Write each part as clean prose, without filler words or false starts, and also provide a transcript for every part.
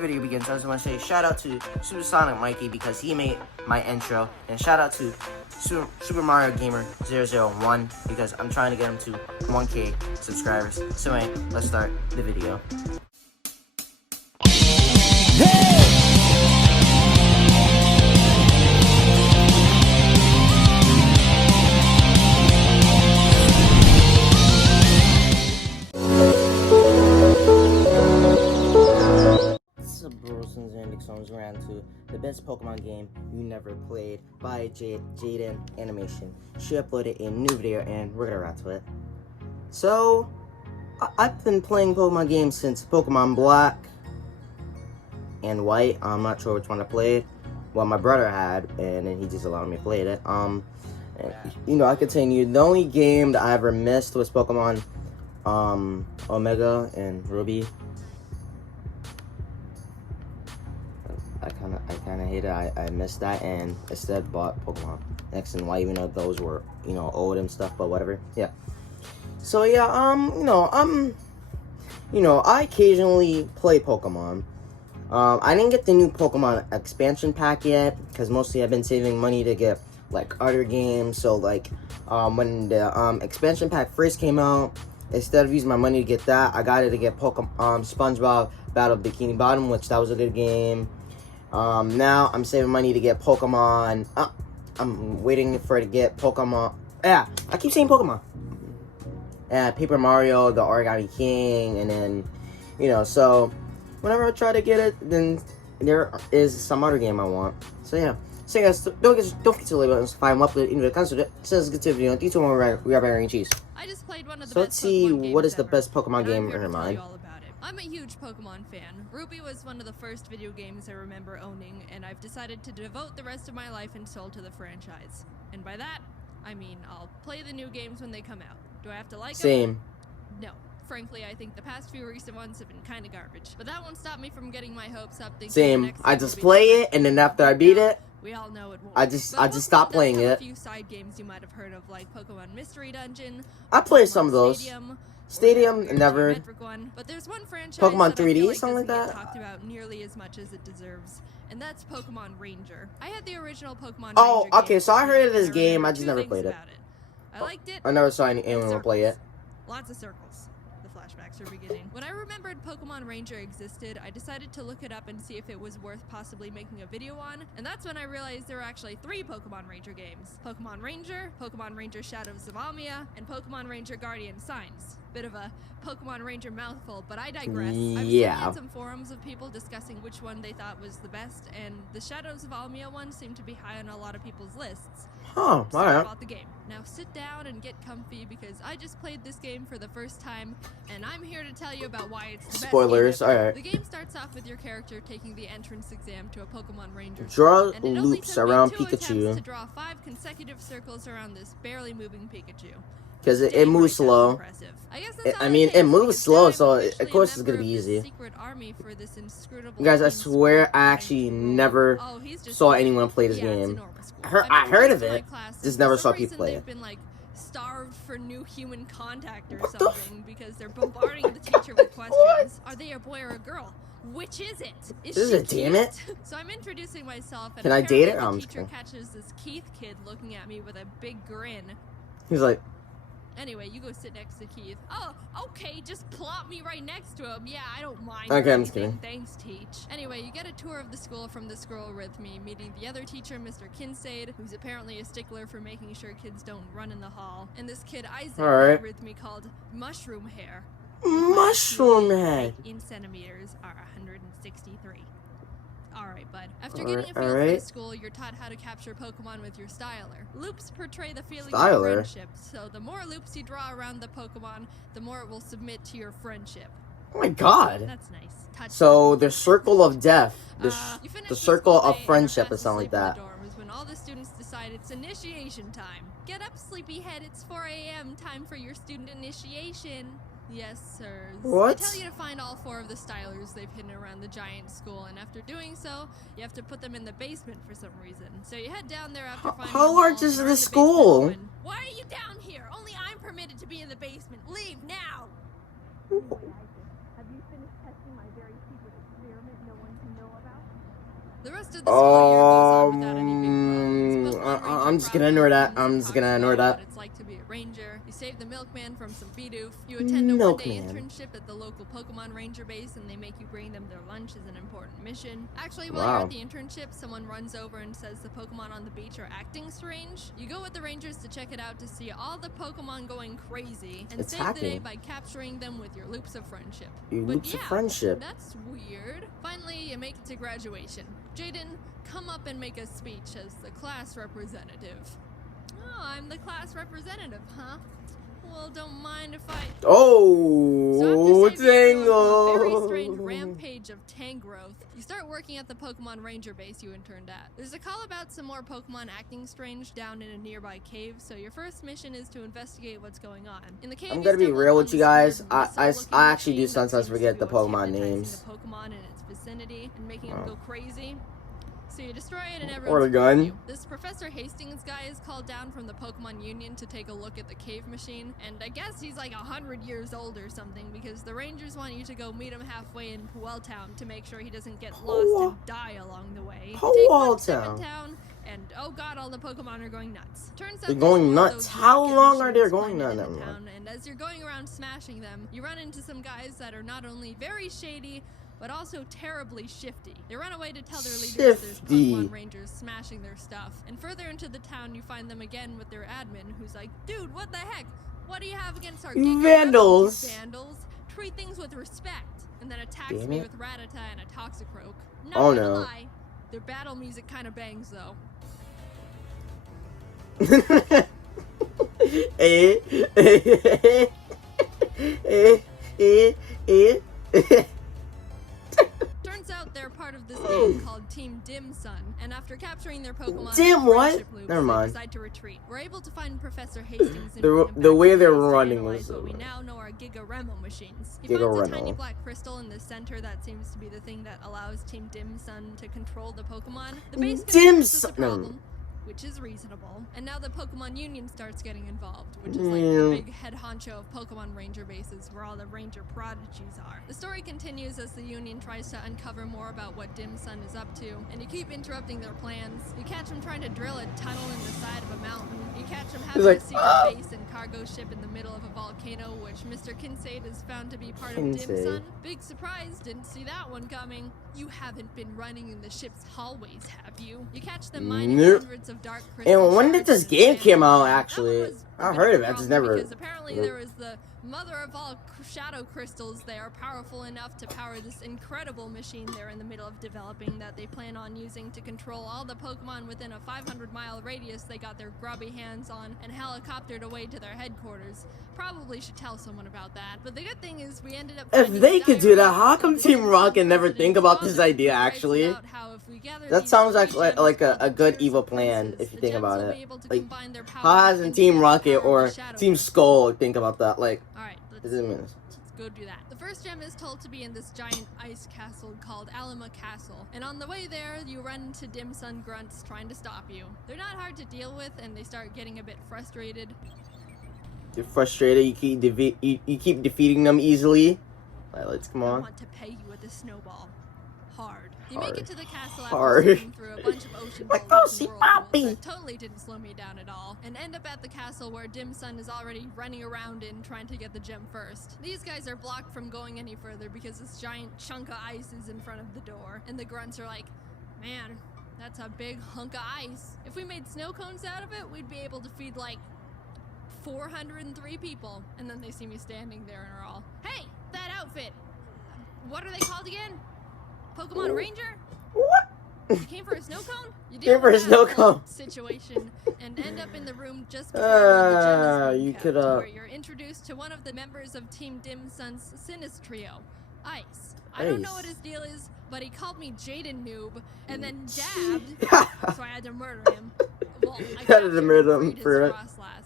video begins, I just want to say shout out to Supersonic Mikey because he made my intro, and shout out to Super Mario Gamer 001 because I'm trying to get him to 1K subscribers. So anyway, let's start the video. Songs around to the best Pokemon game you never played by Jaden Animation. She uploaded a new video and we're gonna wrap to it. So I've been playing Pokemon games since Pokemon Black and White. I'm not sure which one I played. Well, my brother had, and then he just allowed me to play it. And, you know, I continue. The only game that I ever missed was Pokemon Omega and Ruby. I kind of hate it. I missed that and instead bought Pokemon X and Y, even though those were, you know, old and stuff, but whatever. Yeah. So yeah, I occasionally play Pokemon. I didn't get the new Pokemon expansion pack yet because mostly I've been saving money to get like other games. So like when the expansion pack first came out, instead of using my money to get that, I got it to get SpongeBob Battle of Bikini Bottom, which that was a good game. Now I'm saving money to get Pokemon. I'm waiting for it to get Pokemon. Yeah, I keep saying Pokemon. Yeah, Paper Mario, the Origami King, and then, you know, so whenever I try to get it, then there is some other game I want. So yeah. So guys, don't get too late buttons. Find what the into the concert. Says good to video. Do we are bearing cheese. I just played one of the so best let's see Pokemon what is the games best Pokemon ever, game and in her I'm here to tell mind. you all about it. I'm a huge Pokemon fan. Ruby was one of the first video games I remember owning, and I've decided to devote the rest of my life and soul to the franchise. And by that, I mean I'll play the new games when they come out. Do I have to like them? Same. No. Frankly, I think the past few recent ones have been kind of garbage. But that won't stop me from getting my hopes up. Same. I just play it, and then after I beat it, we all know it won't. I just stop playing it. A few side games you might have heard of, like Pokemon Mystery Dungeon. I played some of those. Stadium, never. But there's one franchise Pokemon 3D, like something like that. Get talked about nearly as much as it deserves, and that's Pokemon Ranger. I had the original Pokemon. Oh, Ranger okay. game So I heard of this and game. I remember just two never things played it. about I liked it. I never saw anyone play it. Lots of circles. The flashbacks are beginning. When I remembered Pokemon Ranger existed, I decided to look it up and see if it was worth possibly making a video on, and that's when I realized there were actually 3 Pokemon Ranger games. Pokemon Ranger Shadows of Almia, and Pokemon Ranger Guardian Signs. Bit of a Pokemon Ranger mouthful, but I digress. I've seen in some forums of people discussing which one they thought was the best, and the Shadows of Almia one seemed to be high on a lot of people's lists. Oh, so alright. About the game. Now sit down and get comfy because I just played this game for the first time, and I'm here to tell you about why it's the best. Spoilers, alright. The game starts off with your character taking the entrance exam to a Pokemon Ranger. Draw and it loops only around took me 2 Pikachu. attempts to draw 5 consecutive circles around this barely moving Pikachu. Because it moves slow. I mean, it moves slow, so of course it's gonna be easy. You guys, I swear I actually never saw anyone play this game. I heard of it, just never saw people play it. Starved for new human contact or something because they're bombarding the teacher with questions. Are they a boy or a girl? Which is it? Is it? Damn it! So I'm introducing myself, and can I date it? The teacher catches this Keith kid looking at me with a big grin. He's like. Anyway, you go sit next to Keith. Oh, okay, just plop me right next to him. Yeah, I don't mind. Okay, I'm just kidding. Thanks, Teach. Anyway, you get a tour of the school from the scroll with me, meeting the other teacher, Mr. Kinstade, who's apparently a stickler for making sure kids don't run in the hall. And this kid, Isaac, with me called Mushroom Hair. Mushroom Head. In centimeters are 163. Alright, bud. After getting a feel for the school, you're taught how to capture Pokemon with your styler. Loops portray the feeling of friendship, so the more loops you draw around the Pokemon, the more it will submit to your friendship. Oh my god. That's nice. So the circle of death, the circle of friendship or something like that. Dorms when all the students decide it's initiation time. Get up, sleepyhead, it's 4 a.m. Time for your student initiation. Yes, sirs. What? They tell you to find all 4 of the stylers they've hidden around the giant school, and after doing so, you have to put them in the basement for some reason. So you head down there after finding how large is the school? Why are you down here? Only I'm permitted to be in the basement. Leave now! Have you finished testing my very secret experiment no one's The rest of the school year goes on without any big problems. Pokemon Ranger I'm just gonna proper ignore that. comes and I'm just gonna talks ignore about that. what it's like to be a ranger. You save the milkman from some Bidoof. You attend a one-day internship at the local Pokemon Ranger base, and they make you bring them their lunch as an important mission. Actually, while you're at the internship, someone runs over and says the Pokemon on the beach are acting strange. You go with the Rangers to check it out to see all the Pokemon going crazy, and save the day by capturing them with your loops of friendship. Loops of friendship. That's weird. Finally, you make it to graduation. Jaden, come up and make a speech as the class representative. Oh, I'm the class representative, huh? Well, don't mind if I... Oh, so Tango! A very strange rampage of Tangrowth. You start working at the Pokemon Ranger base you interned at. There's a call about some more Pokemon acting strange down in a nearby cave, so your first mission is to investigate what's going on. In the cave, I'm gonna be real with you guys. I actually do sometimes forget the Pokemon names. The Pokemon in its vicinity and making them go crazy. So you destroy it and or the everyone's gun. you. This Professor Hastings guy is called down from the Pokemon Union to take a look at the cave machine, and I guess he's like 100 years old or something, because the Rangers want you to go meet him halfway in Puel Town to make sure he doesn't get lost and die along the way. Puel Town. And oh god, all the Pokemon are going nuts. Turns out they're going nuts. How long are they going nuts? And as you're going around smashing them, you run into some guys that are not only very shady, but also terribly shifty. They run away to tell their leaders there's Pokemon Rangers smashing their stuff. And further into the town, you find them again with their admin, who's like, dude, what the heck? What do you have against our Vandals? Vandals? Treat things with respect. And then attacks me with Rattata and a Toxicroak. Not gonna lie, their battle music kind of bangs, though. Turns out they're part of this game called Team Dim Sun, and after capturing their Pokemon loops, Never mind. they decide to retreat. We're able to find Professor Hastings and the way they're running was what we now know are Giga Remo machines. He finds a tiny black crystal in the center that seems to be the thing that allows Team Dim Sun to control the Pokemon. The base considers this a problem, which is reasonable. And now the Pokemon Union starts getting involved, which is like the big head honcho of Pokemon Ranger bases where all the Ranger prodigies are. The story continues as the Union tries to uncover more about what Dim Sun is up to, and you keep interrupting their plans. You catch them trying to drill a tunnel in the side of a mountain. You catch them having a secret base and cargo ship in the middle of a volcano, which Mr. Kincaid has found to be part of Dim Sun. Big surprise, didn't see that one coming. You haven't been running in the ship's hallways, have you? You catch them mining hundreds of dark crystals. And when did this game come out, actually? I heard of it, I just never... Because apparently there was the mother of all shadow crystals. They are powerful enough to power this incredible machine they're in the middle of developing that they plan on using to control all the Pokemon within a 500-mile radius they got their grubby hands on and helicoptered away to their headquarters. Probably should tell someone about that. But the good thing is we ended up... If they could do that, how come Team Rocket never think about this idea, actually? That sounds like a good evil plan, if you think about it. Like, how hasn't Team Rocket or Team Skull think about that? Like, alright, let's go do that. The first gem is told to be in this giant ice castle called Alima Castle. And on the way there, you run into Dim Sun grunts trying to stop you. They're not hard to deal with, and they start getting a bit frustrated. You're frustrated, you keep defeating them easily. Alright, let's come on. I want to pay you with a snowball. Hard. You make it to the castle after swimming through a bunch of ocean boulders and whirlpools that totally didn't slow me down at all, and end up at the castle where Dim Sun is already running around in trying to get the gem first. These guys are blocked from going any further because this giant chunk of ice is in front of the door, and the grunts are like, man, that's a big hunk of ice. If we made snow cones out of it, we'd be able to feed like 403 people. And then they see me standing there and are all, hey, that outfit, what are they called again? Pokemon Ranger? What? You came for a snow cone? You came for a snow cone situation and end up in the room just before the gem is kept, where you're introduced to one of the members of Team Dim Sun's Sinistrio, Ice. I don't know what his deal is, but he called me Jaden Noob and then dabbed, so I had to murder him. Well, I had to murder him for it.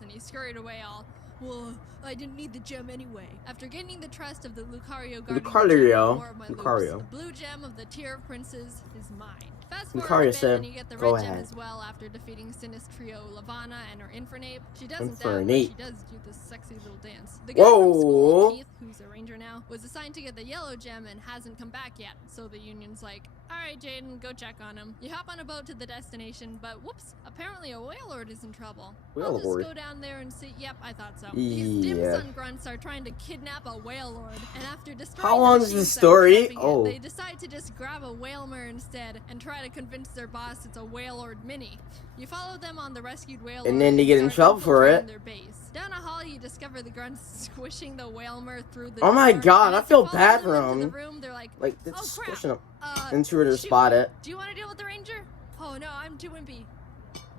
And he scurried away all, Well, I didn't need the gem anyway. After gaining the trust of the Lucario guardian Lucario. more of my loops, Lucario. the blue gem of the tier of princes is mine. Fast forward Lucario a bit, said, and you get the "Go red gem ahead." as well after defeating Sinistrio Lavana and her Infiltrating. She doesn't dab, but Infiltrate. she does do this sexy little dance. The guy from school, Whoa. Keith, who's a ranger now, was assigned to get the yellow gem and hasn't come back yet. So the union's like, alright, Jaden, go check on him. You hop on a boat to the destination, but whoops, apparently a whale lord is in trouble. I'll just Whale-lord? go down there and see. Yep, I thought so. These dim Yeah. sun grunts are trying to kidnap a whale lord, and after destroying How long the is the machines that were story? trapping it, Oh. they decide to just grab a whalemer instead and try to convince their boss it's a whale lord mini. You follow them on the rescued whale And lord then they get in start trouble for infiltrating it. their base. Down a hall, you discover the grunts squishing the whalemer through the Oh my door, god, and I as you feel follow bad them for into the him. room, they're like, Like, oh it's crap, squishing him. shoot. Intruder spotted. Do you want to deal with the ranger? Oh no, I'm too wimpy.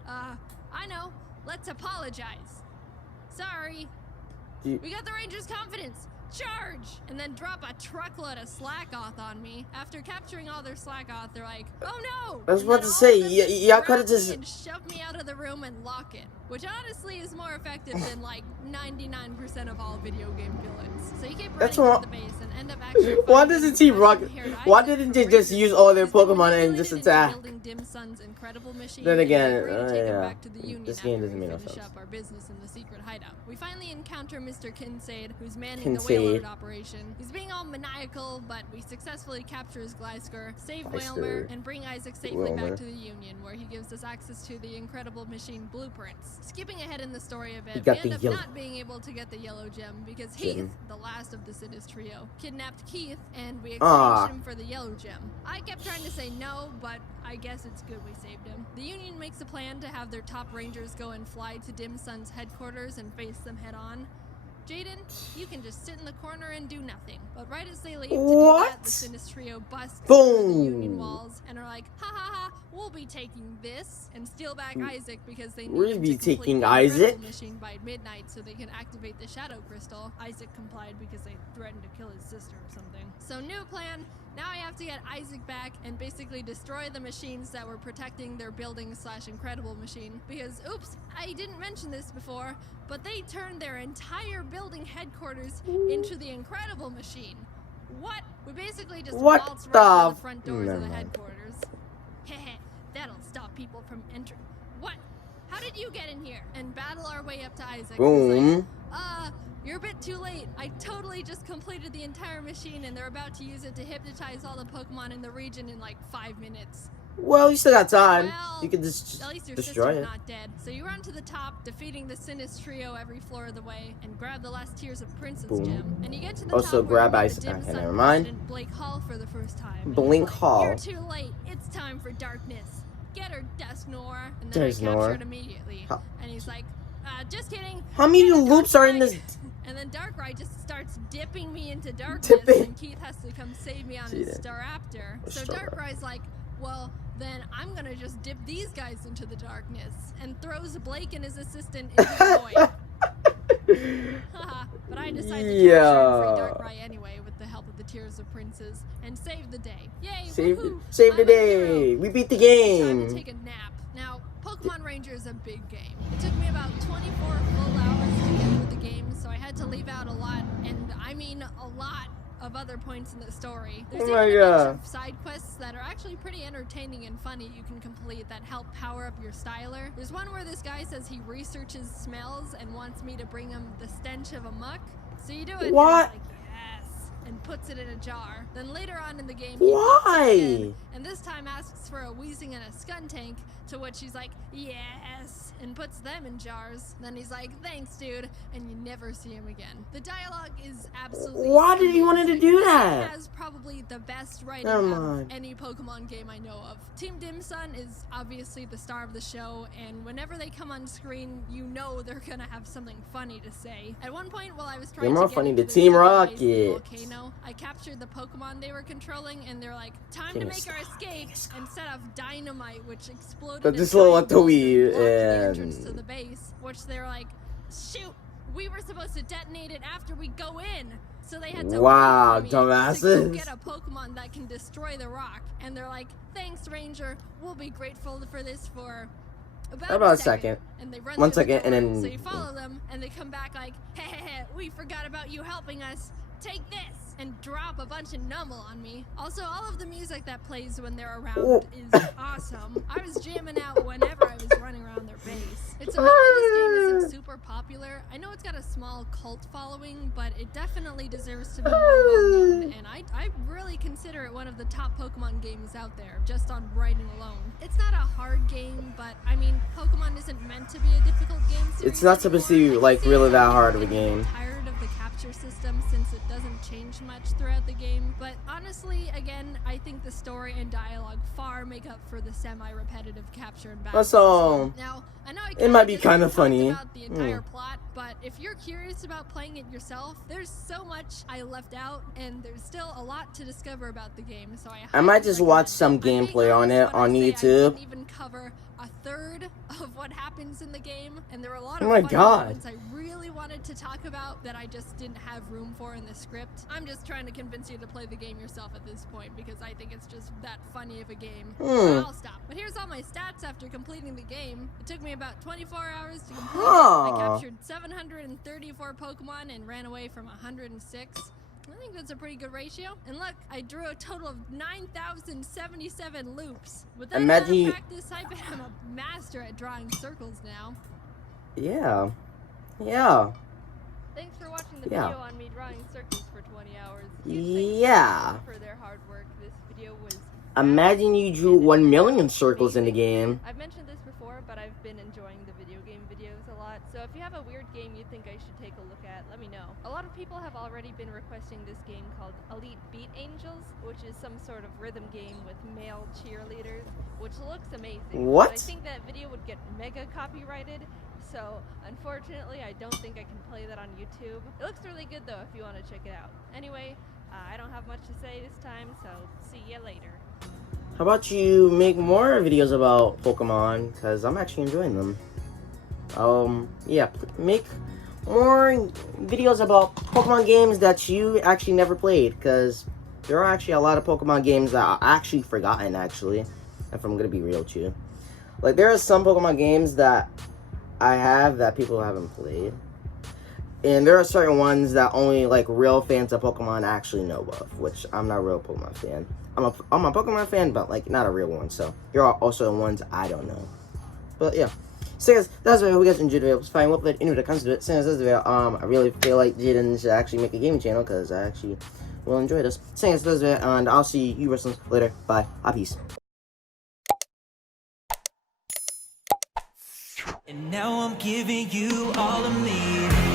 I know. Let's apologize. Sorry. You- We got the ranger's confidence. Charge! And then drop a truckload of Slackoth on me. After capturing all their Slackoth, they're like, oh no! I was And about then to all say, of them just y'all grab could've me just- and shove me out of the room and lock it. Which honestly is more effective than like 99% of all video game villains. So you keep running That's through what- the base and end up actually Why finding doesn't Team Rocket? passion-haired Why Isaac didn't from they just Raven. use all their He's been Pokemon and just manipulated into attack? building Dim Sun's incredible machine, Then and we again, agreed to take him yeah. back to the Union This after game doesn't we make no finish sense. up our business in the secret hideout. We finally encounter Mr. Kincaid, who's manning the Kincaid. Whalelord operation. He's being all maniacal, but we successfully capture his Glysker, save Whalmer, Glysker. and bring Isaac safely Whalmer. back to the Union, where he gives us access to the incredible machine blueprints. Skipping ahead in the story a bit, He we got end the up yellow- not being able to get the yellow gem because Gem. Heath, the last of the Sinus trio, kidnapped Keith, and we Ah. exchanged him for the yellow gem. I kept trying to say no, but I guess it's good we saved him. The Union makes a plan to have their top rangers go and fly to Dim Sun's headquarters and face them head on. Jaden, you can just sit in the corner and do nothing. But right as they leave to do What? that, the Sinus trio busts through the Boom. Union walls and are like, ha ha ha, we'll be taking this, and steal back Isaac because they need We'll him be to complete taking the Isaac? Incredible machine by midnight so they can activate the Shadow Crystal. Isaac complied because they threatened to kill his sister or something. So new plan. Now I have to get Isaac back and basically destroy the machines that were protecting their building / incredible machine. Because, oops, I didn't mention this before, but they turned their entire building headquarters into the incredible machine. What? We basically just What waltzed the right through the front doors Never of the mind. headquarters. Heh, that'll stop people from entering. What? How did you get in here? And battle our way up to Isaac. who's like, Boom. you're a bit too late. I totally just completed the entire machine and they're about to use it to hypnotize all the Pokemon in the region in like 5 minutes. Well, you still got time. Well, You can just At least your destroy sister's it. not dead. So you run to the top, defeating the Sinus trio every floor of the way, and grab the last tiers of Princess Boom. Gem. And you get to the Also top where grab you meet Ice- the Dim okay, Sun never mind. President Blake Hall for the first time. And Blink he's like, Hall. You're too late. It's time for darkness. Get her, Dusknor. And then There's I capture Nor. it immediately. How- And he's like, just kidding. How many Get a loops are in Darkrai." this? And then Darkrai just starts dipping me into darkness, Dipping. and Keith has to come save me on his Cheating. Staraptor. A So Staraptor. Darkrai's like, well, then I'm gonna just dip these guys into the darkness, and throws Blake and his assistant into the void. Haha, but I decided to Yeah. capture and free Darkrai anyway with the help of the Tears of Princes, and save the day. Yay, Save woohoo! the I'm a hero. day. We beat the Time to game. take a nap. Now, Pokemon Ranger is a big game. It took me about 24 full hours to get through the game, so I had to leave out a lot, and I mean a lot of other points in the story. There's Oh my even a bunch God. of side quests that are actually pretty entertaining and funny you can complete that help power up your styler. There's one where this guy says he researches smells and wants me to bring him the stench of a muck. So you do it, and What? he's like, yes, and puts it in a jar. Then later on in the game, Why? He pops it in, and this time asks for a Weezing and a Skuntank, to which he's like, yes, and puts them in jars. Then he's like, thanks, dude, and you never see him again. The dialogue is absolutely Why did he want to amazing. do It that? has probably the best writing Never out of mind. any Pokemon game I know of. Team Dim Sun is obviously the star of the show, and whenever they come on screen, you know they're gonna have something funny to say. At one point, while I was trying They're more to get funny into than the Team secret base of the Rocket. volcano, I captured the Pokemon they were controlling, and they're like, time to King of make our Sky, escape, and set off dynamite, which exploded But a this little giant boulder Atooi and blocked the entrance to and- the base, which they're like, shoot, we were supposed to detonate it after we go in. So they had to Wow, wait for me to go dumbasses. get a Pokemon that can destroy the rock. And they're like, thanks, Ranger. We'll be grateful for this for About a second. And they run 1 through the second, and door. then So you follow them, and they come back like, hey, we forgot about you helping us. Take this, and drop a bunch of numble on me. Also, all of the music that plays when they're around is awesome. I was jamming out whenever I was running around their base. It's a pity this game isn't super popular. I know it's got a small cult following, but it definitely deserves to be more well-known, and I really consider it one of the top Pokemon games out there, just on writing alone. It's not a hard game, but, I mean, Pokemon isn't meant to be a difficult game series. It's not supposed to be, like, really that hard of a game. I'm tired of the capture system since it doesn't change much throughout the game, but honestly, again, I think the story and dialogue far make up for the semi-repetitive capture and battle system. Now, I know it might be kind of funny about the entire plot, but if you're curious about playing it yourself, there's so much I left out, and there's still a lot to discover about the game. So I might just watch some gameplay on it on YouTube. I didn't even cover a third of what happens in the game, and there were a lot of funny moments I really wanted to talk about that I just didn't have room for in the script. I'm just trying to convince you to play the game yourself at this point because I think it's just that funny of a game. I'll stop. But here's all my stats after completing the game. It took me about 24 hours to complete it. I captured 734 Pokemon and ran away from 106. I think that's a pretty good ratio. And look, I drew a total of 9,077 loops. With that amount of practice, I bet I'm a master at drawing circles now. Yeah. Thanks for watching the video on me drawing circles for 20 hours. For their hard work, this video was... Imagine you drew 1 million circles in the game. I've mentioned this before, but I've been enjoying the video game videos a lot. So if you have a weird game you think I should take a look at, let me know. A lot of people have already been requesting this game called Elite Beat Angels, which is some sort of rhythm game with male cheerleaders, which looks amazing. What? But I think that video would get mega copyrighted, so unfortunately I don't think I can play that on YouTube. It looks really good though if you want to check it out. Anyway, I don't have much to say this time, so see ya later. How about you make more videos about Pokemon, because I'm actually enjoying them. Yeah, make more videos about Pokemon games that you actually never played, because there are actually a lot of Pokemon games that are actually forgotten, actually, if I'm gonna be real with you. Like, there are some Pokemon games that I have that people haven't played, and there are certain ones that only, like, real fans of Pokemon actually know of, which I'm not a real Pokemon fan. I'm a Pokemon fan, but, like, not a real one, so there are also ones I don't know. But, yeah. So, guys, that's the video. Hope you guys enjoyed the video. It's fine. What anyone that comes to it. So, that's the video. I really feel like Jaden should actually make a gaming channel, because I actually will enjoy this. So, that's the video, and I'll see you wrestlers later. Bye. Peace. And now I'm giving you all of me.